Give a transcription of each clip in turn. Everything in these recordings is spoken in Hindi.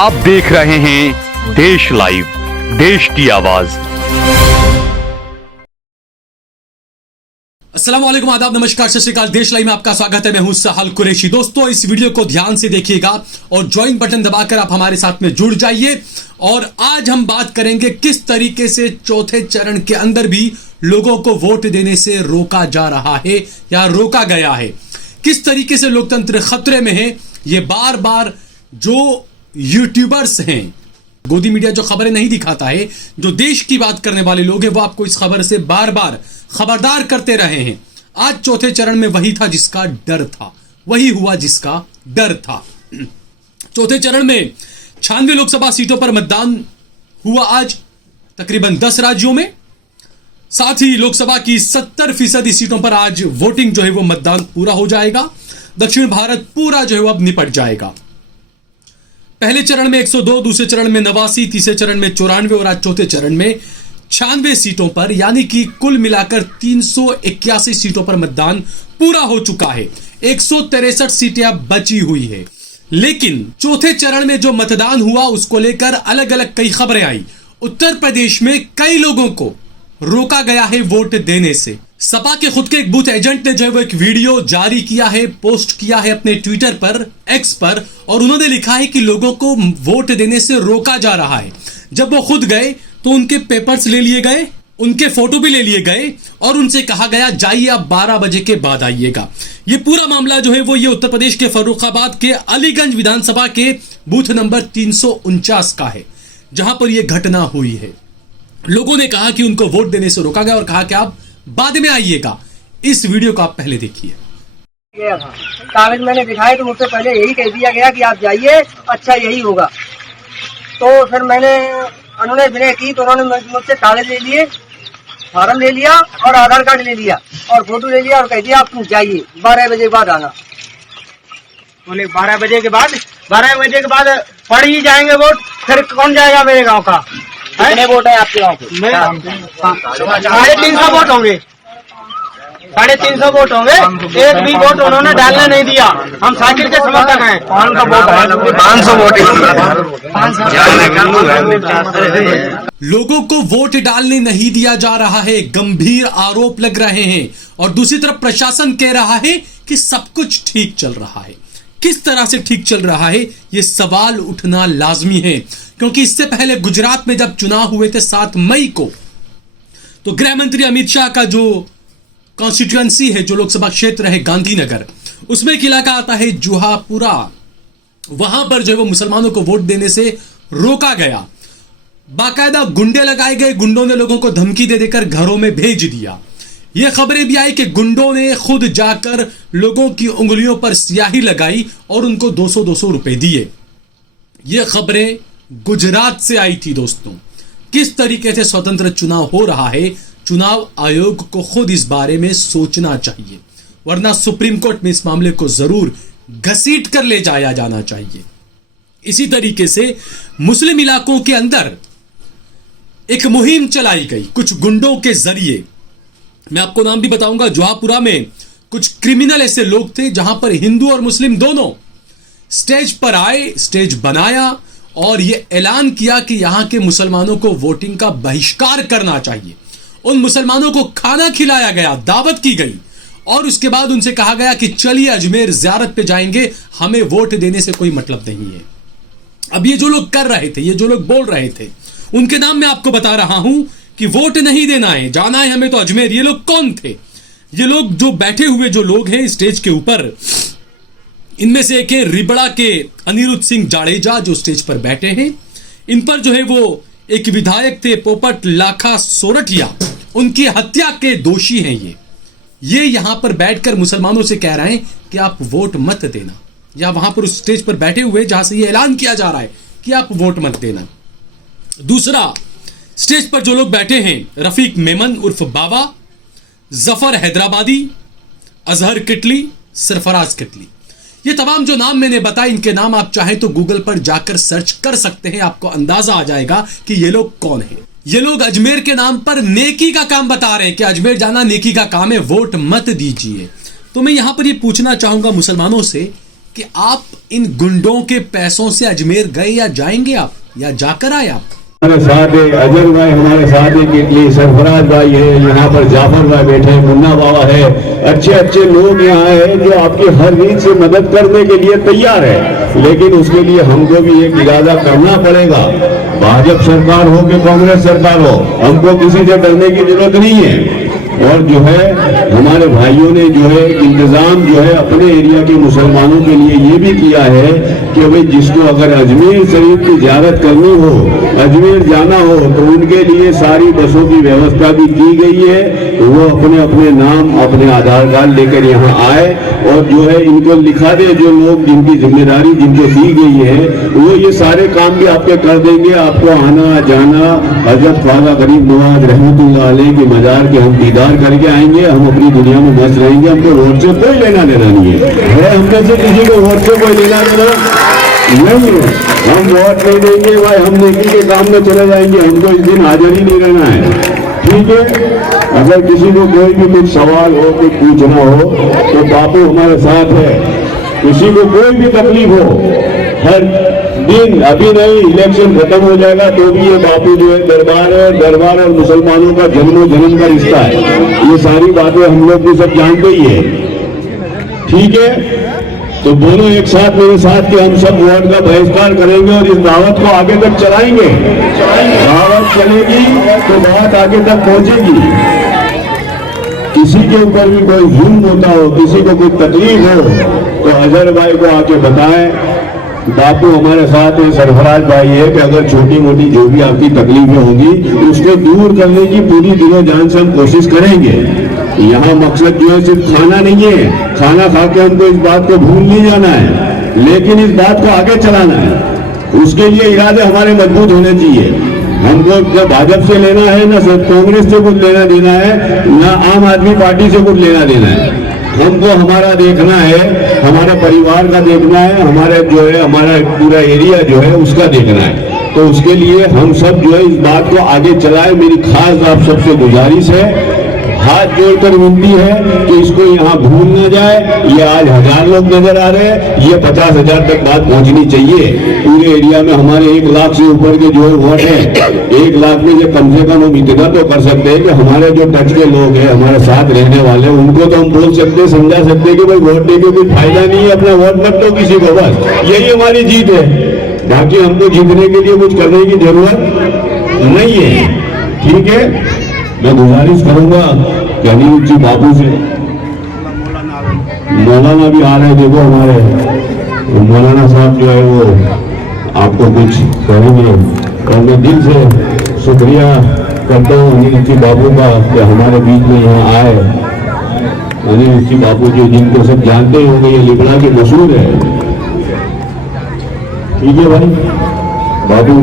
आप देख रहे हैं देश लाइव, देश की आवाज। अस्सलाम वालेकुम, आदाब, नमस्कार, सत श्री अकाल। देश लाइव में आपका स्वागत है। मैं हूं साहल कुरैशी। दोस्तों, इस वीडियो को ध्यान से देखिएगा और ज्वाइन बटन दबाकर आप हमारे साथ में जुड़ जाइए। और आज हम बात करेंगे किस तरीके से चौथे चरण के अंदर भी लोगों को वोट देने से रोका जा रहा है या रोका गया है। किस तरीके से लोकतंत्र खतरे में है। ये बार बार जो यूट्यूबर्स हैं, गोदी मीडिया जो खबरें नहीं दिखाता है, जो देश की बात करने वाले लोग हैं, वो आपको इस खबर से बार बार खबरदार करते रहे हैं। आज चौथे चरण में वही था जिसका डर था, वही हुआ जिसका डर था। चौथे चरण में 96 लोकसभा सीटों पर मतदान हुआ आज तकरीबन 10 राज्यों में। साथ ही लोकसभा की 70% सीटों पर आज वोटिंग जो है वो मतदान पूरा हो जाएगा। दक्षिण भारत पूरा जो है वो अब निपट जाएगा। पहले चरण में 102, दूसरे चरण में 89, तीसरे चरण में 94 और आज चौथे चरण में 96 सीटों पर, यानी कि कुल मिलाकर 381 सीटों पर मतदान पूरा हो चुका है। 163 सीटें अब बची हुई है। लेकिन चौथे चरण में जो मतदान हुआ उसको लेकर अलग अलग कई खबरें आई। उत्तर प्रदेश में कई लोगों को रोका गया है वोट देने से। सपा के खुद के एक बूथ एजेंट ने जो है वो एक वीडियो जारी किया है, पोस्ट किया है अपने ट्विटर पर, एक्स पर, और उन्होंने लिखा है कि लोगों को वोट देने से रोका जा रहा है। जब वो खुद गए तो उनके पेपर्स ले लिए गए, उनके फोटो भी ले लिए गए और उनसे कहा गया जाइए आप 12 बजे के बाद आइएगा। ये पूरा मामला जो है वो ये उत्तर प्रदेश के फर्रुखाबाद के अलीगंज विधानसभा के बूथ नंबर 349 का है, जहां पर यह घटना हुई है। लोगों ने कहा कि उनको वोट देने से रोका गया और कहा कि आप बाद में आइएगा। इस वीडियो को आप पहले देखिए। कागज मैंने दिखाए तो मुझसे पहले यही कह दिया गया कि आप जाइए, अच्छा यही होगा। तो फिर उन्होंने विनय की तो उन्होंने मुझसे कागज ले लिए, फार्म ले लिया और आधार कार्ड ले लिया और फोटो ले लिया और कह दिया आप जाइए, 12 बजे के बाद आना। बोले 12 बजे के बाद पड़ ही जाएंगे वोट, फिर कौन जाएगा मेरे गांव का? कितने वोट है आपके गांव के? 350 वोट होंगे, 350 वोट होंगे। एक भी वोट उन्होंने डालने नहीं दिया। हम साकिर के समर्थक हैं। कौन का वोट है? 500 वोट। लोगों को वोट डालने नहीं दिया जा रहा है, गंभीर आरोप लग रहे हैं। और दूसरी तरफ प्रशासन कह रहा है कि सब कुछ ठीक चल रहा है। किस तरह से ठीक चल रहा है, यह सवाल उठना लाजमी है, क्योंकि इससे पहले गुजरात में जब चुनाव हुए थे 7 मई को, तो गृह मंत्री अमित शाह का जो कॉन्स्टिट्यूएंसी है, जो लोकसभा क्षेत्र है गांधीनगर, उसमें एक इलाका आता है जुहापुरा। वहां पर जो है वो मुसलमानों को वोट देने से रोका गया। बाकायदा गुंडे लगाए गए, गुंडों ने लोगों को धमकी दे देकर घरों में भेज दिया। यह खबरें भी आई कि गुंडों ने खुद जाकर लोगों की उंगलियों पर स्याही लगाई और उनको 200-200 रुपए दिए। यह खबरें गुजरात से आई थी। दोस्तों, किस तरीके से स्वतंत्र चुनाव हो रहा है, चुनाव आयोग को खुद इस बारे में सोचना चाहिए, वरना सुप्रीम कोर्ट में इस मामले को जरूर घसीट कर ले जाया जाना चाहिए। इसी तरीके से मुस्लिम इलाकों के अंदर एक मुहिम चलाई गई कुछ गुंडों के जरिए। मैं आपको नाम भी बताऊंगा। जुहापुरा में कुछ क्रिमिनल ऐसे लोग थे जहां पर हिंदू और मुस्लिम दोनों स्टेज पर आए, स्टेज बनाया और यह ऐलान किया कि यहां के मुसलमानों को वोटिंग का बहिष्कार करना चाहिए। उन मुसलमानों को खाना खिलाया गया, दावत की गई और उसके बाद उनसे कहा गया कि चलिए अजमेर ज़ियारत पे जाएंगे, हमें वोट देने से कोई मतलब नहीं है। अब ये जो लोग कर रहे थे, ये जो लोग बोल रहे थे, उनके नाम मैं आपको बता रहा हूं कि वोट नहीं देना है, जाना है हमें तो अजमेर। ये लोग कौन थे? ये लोग जो बैठे हुए जो लोग हैं स्टेज के ऊपर, इनमें से एक है रिबड़ा के अनिरुद्ध सिंह जाडेजा, जो स्टेज पर बैठे हैं। इन पर जो है वो एक विधायक थे पोपट लाखा सोरठिया, उनकी हत्या के दोषी हैं ये यहां पर बैठकर मुसलमानों से कह रहे हैं कि आप वोट मत देना, या वहां पर उस स्टेज पर बैठे हुए जहां से ये ऐलान किया जा रहा है कि आप वोट मत देना। दूसरा, स्टेज पर जो लोग बैठे हैं, रफीक मेमन उर्फ बाबा, जफर हैदराबादी, अजहर किटली, सरफराज किटली, ये तमाम जो नाम मैंने बताए, इनके नाम आप चाहें तो गूगल पर जाकर सर्च कर सकते हैं। आपको अंदाजा आ जाएगा कि ये लोग कौन हैं। ये लोग अजमेर के नाम पर नेकी का काम बता रहे हैं कि अजमेर जाना नेकी का काम है, वोट मत दीजिए। तो मैं यहां पर ये पूछना चाहूंगा मुसलमानों से कि आप इन गुंडों के पैसों से अजमेर गए या जाएंगे आप, या जाकर आए आप? हमारे साथ है अजय भाई, हमारे साथ है कितली सरफराज भाई है, यहाँ पर जाफर भाई बैठे हैं, मुन्ना बाबा है, अच्छे अच्छे लोग यहाँ है जो आपकी हर रीत से मदद करने के लिए तैयार है। लेकिन उसके लिए हमको भी एक इरादा करना पड़ेगा। भाजपा सरकार हो कि कांग्रेस सरकार हो, हमको किसी से डरने की जरूरत नहीं है। और जो है हमारे भाइयों ने जो है इंतजाम जो है अपने एरिया के मुसलमानों के लिए ये भी किया है कि भाई जिसको अगर अजमेर शरीफ की ज़ियारत करनी हो, अजमेर जाना हो, तो उनके लिए सारी बसों की व्यवस्था भी की गई है। वो अपने अपने नाम, अपने आधार कार्ड लेकर यहाँ आए और जो है इनको लिखा दे, जो लोग जिनकी जिम्मेदारी जिनको दी गई है वो ये सारे काम भी आपके कर देंगे। आपको आना जाना हजरत ख्वाजा गरीब नवाज रहमतुल्लाह अलैह की मजार के हम दीदार करके आएंगे, हम अपनी दुनिया में मस्त रहेंगे। हमको वोट से कोई लेना देना नहीं है, हमने से किसी को वोट से कोई लेना देना नहीं है। हम वोट नहीं देंगे भाई, हम नेकी के काम में चले जाएंगे, हमको इस दिन हाजिर ही नहीं रहना है। ठीक है, अगर किसी को कोई भी कुछ सवाल हो, कुछ पूछना हो तो बापू हमारे साथ है। किसी को कोई भी तकलीफ हो, हर दिन, अभी नहीं इलेक्शन खत्म हो जाएगा तो भी ये बापू जो है दरबार है, दरबार और मुसलमानों का जन्मों जन्म का रिश्ता है। ये सारी बातें हम लोग भी सब जानते ही है। ठीक है, तो बोलो एक साथ मेरे साथ कि हम सब वोट का बहिष्कार करेंगे और इस दावत को आगे तक चलाएंगे। दावत चलेगी तो बात आगे तक पहुंचेगी। किसी के ऊपर भी कोई जुल्म होता हो, किसी को कोई तकलीफ हो तो अजहर भाई को आके बताएं। बापू हमारे साथ है, सरफराज भाई है कि अगर छोटी मोटी जो भी आपकी तकलीफें होंगी उसको दूर करने की पूरी दिलो जान से हम कोशिश करेंगे। यहाँ मकसद जो है सिर्फ खाना नहीं है, खाना खा के हमको इस बात को भूल नहीं जाना है, लेकिन इस बात को आगे चलाना है। उसके लिए इरादे हमारे मजबूत होने चाहिए। हमको जब भाजपा से लेना है, ना सिर्फ कांग्रेस से कुछ लेना देना है, ना आम आदमी पार्टी से कुछ लेना देना है। हमको हमारा देखना है, हमारे परिवार का देखना है, हमारे जो है हमारा पूरा एरिया जो है उसका देखना है। तो उसके लिए हम सब जो है इस बात को आगे चलाएं। मेरी खास आप सबसे गुजारिश है, हाथ जोड़कर विनती है कि इसको यहाँ भूल न जाए। ये आज 1000 लोग नजर आ रहे हैं, ये 50,000 तक बात पहुंचनी चाहिए। पूरे एरिया में हमारे 1 लाख से ऊपर के जो वोट है, 1 लाख में से कम हम इतना तो कर सकते हैं कि हमारे जो टच के लोग हैं, हमारे साथ रहने वाले, उनको तो हम बोल सकते, समझा सकते कि भाई वोट दे के कोई फायदा नहीं है, अपना वोट मत दो किसी को, बस यही हमारी जीत है। बाकी हमको जीतने के लिए कुछ करने की जरूरत नहीं है। ठीक है, मैं गुजारिश करूंगा कि अनिल जी बाबू से, मौलाना भी आ रहे, देखो हमारे मौलाना साहब जो है वो आपको कुछ कहेंगे। और मैं दिल से शुक्रिया करता हूँ अनिल जी बाबू का कि हमारे बीच में यहाँ आए। अनिल जी बाबू जी जिनको सब जानते होंगे, ये लिबड़ा के मशहूर है। ठीक है भाई, बाबू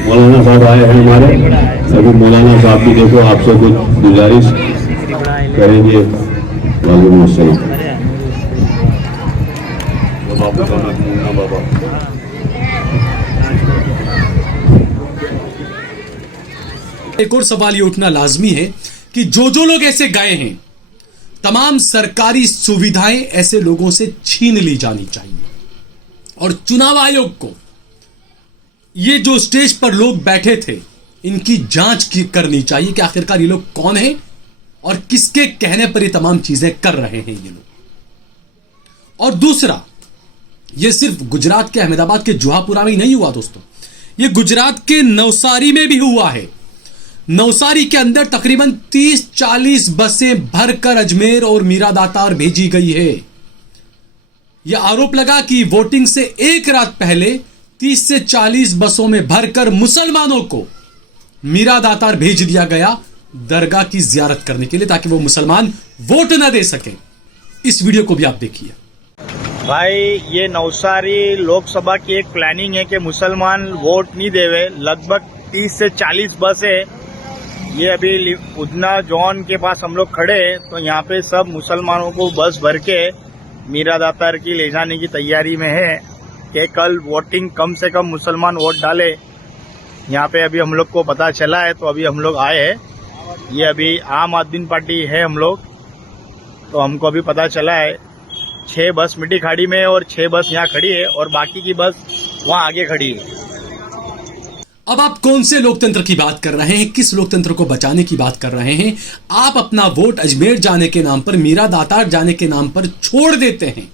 मौलाना साहब आए हैं हमारे। अभी मौलाना साहब भी देखो आपसे कुछ गुजारिश करेंगे। वालेकुम अस्सलाम। एक और सवाल ये उठना लाजमी है कि जो लोग ऐसे गए हैं, तमाम सरकारी सुविधाएं ऐसे लोगों से छीन ली जानी चाहिए। और चुनाव आयोग को ये जो स्टेज पर लोग बैठे थे, इनकी जांच करनी चाहिए कि आखिरकार ये लोग कौन हैं और किसके कहने पर ये तमाम चीजें कर रहे हैं ये लोग। और दूसरा, ये सिर्फ गुजरात के अहमदाबाद के जुहापुरा में ही नहीं हुआ दोस्तों, ये गुजरात के नवसारी में भी हुआ है। नवसारी के अंदर तकरीबन 30-40 बसें भरकर अजमेर और मीरा दातार भेजी गई है। यह आरोप लगा कि वोटिंग से एक रात पहले 30 से 40 बसों में भरकर मुसलमानों को मीरा दातार भेज दिया गया दरगाह की जियारत करने के लिए, ताकि वो मुसलमान वोट न दे सके। इस वीडियो को भी आप देखिए। भाई, ये नवसारी लोकसभा की एक प्लानिंग है कि मुसलमान वोट नहीं देवे। लगभग 30 से 40 बस है। ये अभी उधना जॉन के पास हम लोग खड़े हैं, तो यहाँ पे सब मुसलमानों को बस भर के मीरा दातार की ले जाने की तैयारी में है कि कल वोटिंग कम से कम मुसलमान वोट डाले। यहाँ पे अभी हम लोग को पता चला है, तो अभी हम लोग आए हैं। ये अभी आम आदमी पार्टी है हम लोग, तो हमको अभी पता चला है 6 बस मिट्टी खाड़ी में और 6 बस यहाँ खड़ी है और बाकी की बस वहाँ आगे खड़ी है। अब आप कौन से लोकतंत्र की बात कर रहे हैं, किस लोकतंत्र को बचाने की बात कर रहे हैं? आप अपना वोट अजमेर जाने के नाम पर, मीरा दातार जाने के नाम पर छोड़ देते हैं।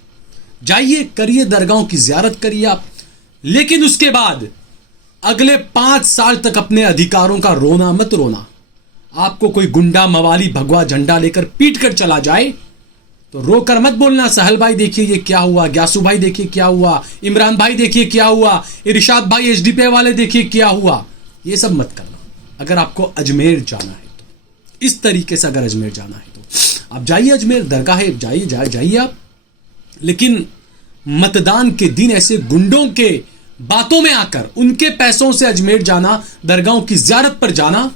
जाइए, करिए, दरगाहों की जियारत करिए आप, लेकिन उसके बाद अगले 5 साल तक अपने अधिकारों का रोना मत रोना। आपको कोई गुंडा मवाली भगवा झंडा लेकर पीट कर चला जाए तो रोकर मत बोलना, सहल भाई देखिए ये क्या हुआ, ग्यासू भाई देखिए क्या हुआ, इमरान भाई देखिए क्या हुआ, इरशाद भाई एचडीपी वाले देखिए क्या हुआ। ये सब मत करना। अगर आपको अजमेर जाना है तो, इस तरीके से अगर अजमेर जाना है तो आप जाइए, अजमेर दरगाह है, जाइए आप, लेकिन मतदान के दिन ऐसे गुंडों के बातों में आकर उनके पैसों से अजमेर जाना, दरगाहों की जियारत पर जाना,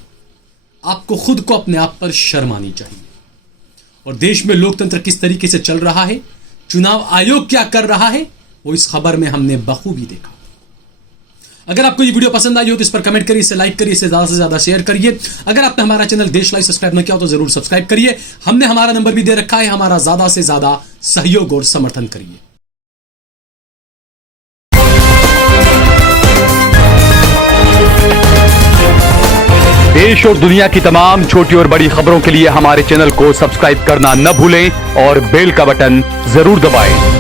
आपको खुद को अपने आप पर शर्म आनी चाहिए। और देश में लोकतंत्र किस तरीके से चल रहा है, चुनाव आयोग क्या कर रहा है, वो इस खबर में हमने बखूबी देखा। अगर आपको ये वीडियो पसंद आई हो तो इस पर कमेंट करिए, इसे लाइक करिए, इसे ज्यादा से ज्यादा शेयर करिए। अगर आपने हमारा चैनल देश लाइव सब्सक्राइब न किया हो तो जरूर सब्सक्राइब करिए। हमने हमारा नंबर भी दे रखा है, हमारा ज्यादा से ज्यादा सहयोग और समर्थन करिए। देश और दुनिया की तमाम छोटी और बड़ी खबरों के लिए हमारे चैनल को सब्सक्राइब करना न भूलें और बेल का बटन जरूर दबाएं।